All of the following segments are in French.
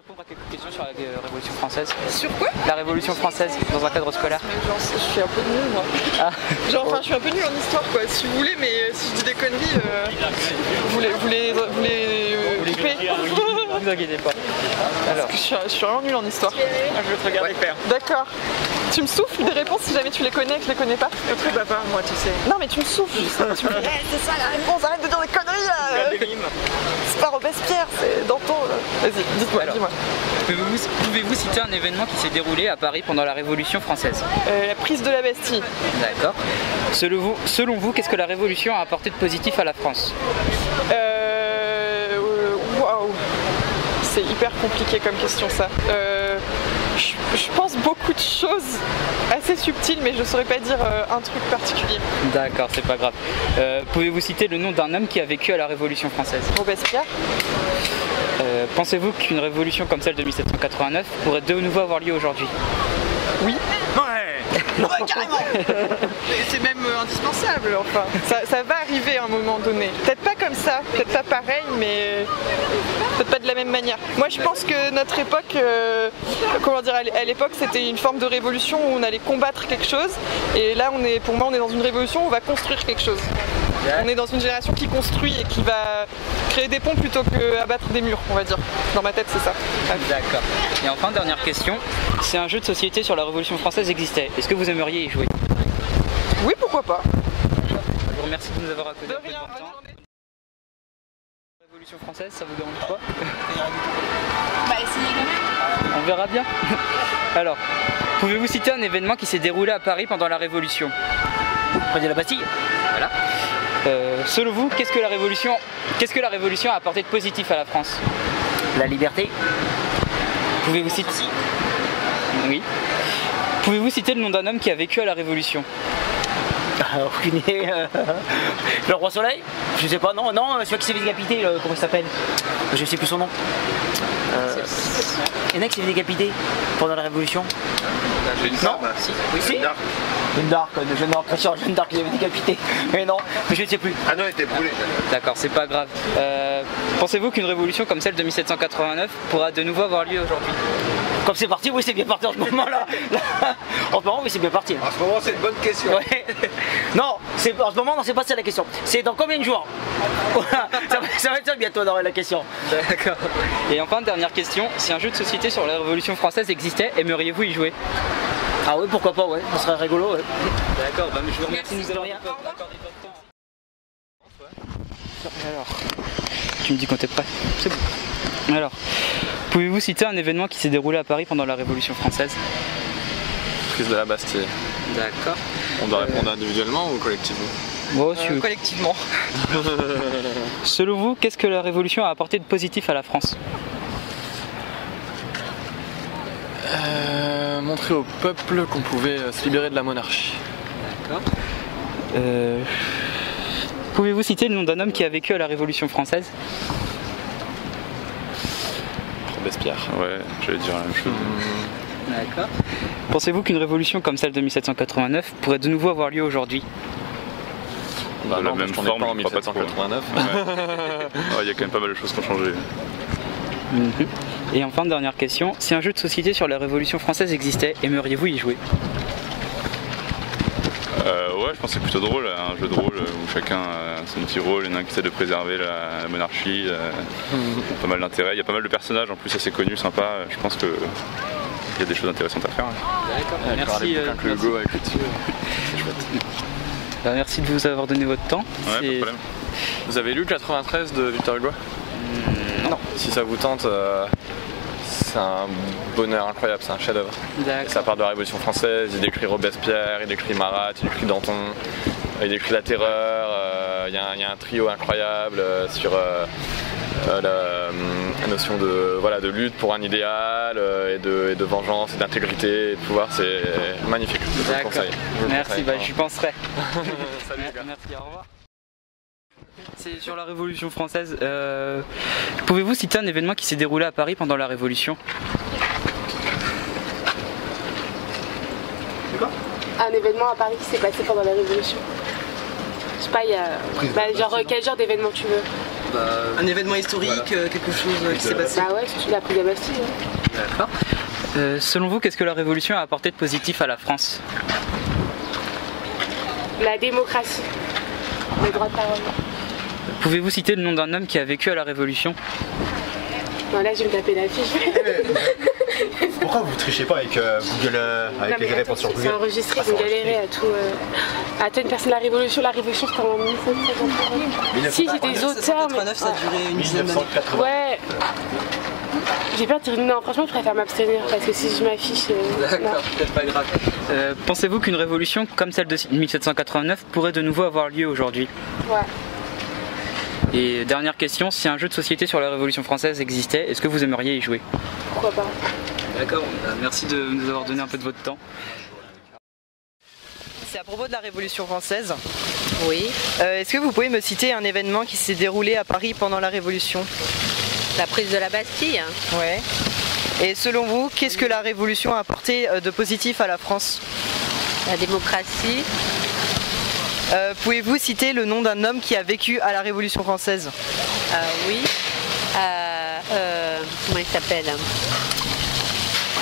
répondre à quelques questions sur la Révolution française. Sur quoi? La Révolution française, dans un cadre scolaire. Genre, je suis un peu nulle moi. Ah. Genre, enfin, je suis un peu nulle en histoire quoi, si vous voulez, mais si je dis des conneries, vous les coupez. Ne vous inquiétez pas. Alors. Parce que je suis vraiment nulle en histoire. Je vais te regarder faire. D'accord. Tu me souffles des réponses si jamais tu les connais et que je les connais pas? Très papa, moi tu sais. Non mais tu me souffles. Tu me dis, c'est ça la réponse, arrête de dire des conneries là. C'est pas Robespierre, c'est Danton. Vas-y, dites-moi, dis-moi. Pouvez-vous citer un événement qui s'est déroulé à Paris pendant la Révolution française? La prise de la Bastille. D'accord. Selon vous, qu'est-ce que la Révolution a apporté de positif à la France? Waouh. C'est hyper compliqué comme question ça. Je pense beaucoup de choses assez subtiles, mais je saurais pas dire un truc particulier. D'accord, c'est pas grave. Pouvez-vous citer le nom d'un homme qui a vécu à la Révolution française? Robespierre. Pensez-vous qu'une révolution comme celle de 1789 pourrait de nouveau avoir lieu aujourd'hui? Oui. Ouais. Ouais, carrément. C'est même indispensable, enfin. Ça va arriver à un moment donné. Peut-être pas comme ça, peut-être pas pareil, mais peut-être pas de la même manière. Moi, je pense que notre époque, comment dire, à l'époque, c'était une forme de révolution où on allait combattre quelque chose. Et là, pour moi, on est dans une révolution où on va construire quelque chose. On est dans une génération qui construit et qui va créer des ponts plutôt qu'abattre des murs, on va dire. Dans ma tête, c'est ça. D'accord. Et enfin, dernière question. Si un jeu de société sur la Révolution française existait, est-ce que vous aimeriez y jouer? Oui, pourquoi pas. Je vous remercie de nous avoir accordé un peu de votre temps. La Révolution française, ça vous dérange pas? Bah essayez quand même. On verra bien. Alors, pouvez-vous citer un événement qui s'est déroulé à Paris pendant la Révolution? Près de la Bastille. Voilà. Selon vous, qu'est-ce que la Révolution a apporté de positif à la France? La liberté. Pouvez-vous citer... Oui. Pouvez-vous citer le nom d'un homme qui a vécu à la Révolution? Aucune idée. Le roi Soleil? Je sais pas, non, celui qui s'est fait décapiter, comment il s'appelle? Je sais plus son nom. Il y en a qui s'est fait décapiter pendant la Révolution. Non? Si. Oui, si. Jeanne d'Arc, Christian, Jeanne d'Arc qui s'est fait décapiter. Mais non, je ne sais plus. Ah non, elle était brûlée. D'accord, c'est pas grave. Pensez-vous qu'une révolution comme celle de 1789 pourra de nouveau avoir lieu aujourd'hui? Comme c'est parti, oui, c'est bien parti en ce moment-là. En ce moment, oui, c'est bien parti. En ce moment, c'est une bonne question. Ouais. Non, en ce moment, non, c'est pas ça la question. C'est dans combien de jours? Ça va être ça bientôt dans la question. D'accord. Et enfin, dernière question. Si un jeu de société sur la Révolution française existait, aimeriez-vous y jouer? Ah oui, pourquoi pas, ouais. Ça serait rigolo, ouais. D'accord, bah, je vous remercie de nous avoir accordé votre temps. Alors, tu me dis quand t'es prêt? C'est bon. Alors, pouvez-vous citer un événement qui s'est déroulé à Paris pendant la Révolution française? Prise de la Bastille. D'accord. On doit répondre individuellement ou collectivement? Bon, collectivement. Selon vous, qu'est-ce que la Révolution a apporté de positif à la France? Montrer au peuple qu'on pouvait se libérer de la monarchie. D'accord. Pouvez-vous citer le nom d'un homme qui a vécu à la Révolution française? Robespierre. Ouais, j'allais dire la même chose. D'accord. Pensez-vous qu'une révolution comme celle de 1789 pourrait de nouveau avoir lieu aujourd'hui? Bah de la même forme, pas en je crois pas trop. 1789. Il y a quand même pas mal de choses qui ont changé. Et enfin, dernière question, si un jeu de société sur la Révolution française existait, aimeriez-vous y jouer? Ouais, je pense que c'est plutôt drôle, un jeu de rôle où chacun a son petit rôle, il y en a un qui essaie de préserver la monarchie, pas mal d'intérêt, il y a pas mal de personnages en plus assez connus, sympas, je pense qu'il y a des choses intéressantes à faire. D'accord, Merci. Merci de vous avoir donné votre temps. Ouais, pas de problème. Vous avez lu 93 de Victor Hugo? Non. Si ça vous tente, c'est un bonheur incroyable, c'est un chef-d'œuvre. Ça part de la Révolution française, il décrit Robespierre, il décrit Marat, il décrit Danton, il décrit la terreur, il y a un trio incroyable sur la notion de lutte pour un idéal et de vengeance et d'intégrité et de pouvoir, c'est magnifique. Je vous le conseille. Merci, j'y penserai. Salut les gars. Merci, au revoir. C'est sur la Révolution française. Pouvez-vous citer un événement qui s'est déroulé à Paris pendant la Révolution? Un événement à Paris qui s'est passé pendant la Révolution. Je sais pas, il y a... genre quel genre d'événement tu veux? Un événement historique, quelque chose qui s'est passé. Bah ouais, surtout la prise de la Bastille. Ouais. D'accord. Selon vous, qu'est-ce que la Révolution a apporté de positif à la France? La démocratie. Le droit de parole. Pouvez-vous citer le nom d'un homme qui a vécu à la Révolution? Bon, là, je vais me taper la fiche. Pourquoi vous trichez pas avec Google, avec les réponses sur Google? C'est enregistré, vous galérez à tout. Attends, une personne, la Révolution c'était en 1789. Si, j'ai des auteurs. 1989, ça a duré une dizaine d'années. Ouais. J'ai peur de dire non, franchement, je préfère m'abstenir parce que si je m'affiche. D'accord, peut-être pas grave. Pensez-vous qu'une révolution comme celle de 1789 pourrait de nouveau avoir lieu aujourd'hui? Ouais. Et dernière question, si un jeu de société sur la Révolution française existait, est-ce que vous aimeriez y jouer? Pourquoi pas? D'accord, merci de nous avoir donné un peu de votre temps. C'est à propos de la Révolution française. Oui. Est-ce que vous pouvez me citer un événement qui s'est déroulé à Paris pendant la Révolution? La prise de la Bastille. Ouais. Et selon vous, qu'est-ce que la Révolution a apporté de positif à la France? La démocratie. Pouvez-vous citer le nom d'un homme qui a vécu à la Révolution française? Oui. Comment il s'appelle?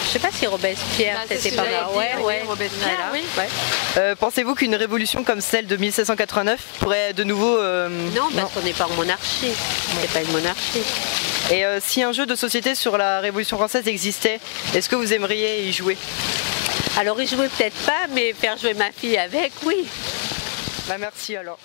Je sais pas si Robespierre, c'était pas mal. Ouais, Robespierre, voilà. oui. Ouais. Pensez-vous qu'une révolution comme celle de 1789 pourrait de nouveau... Non, parce qu'on n'est pas en monarchie. C'est pas une monarchie. Et si un jeu de société sur la Révolution française existait, est-ce que vous aimeriez y jouer? Alors y jouer peut-être pas, mais faire jouer ma fille avec, oui. Bah merci alors.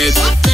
head.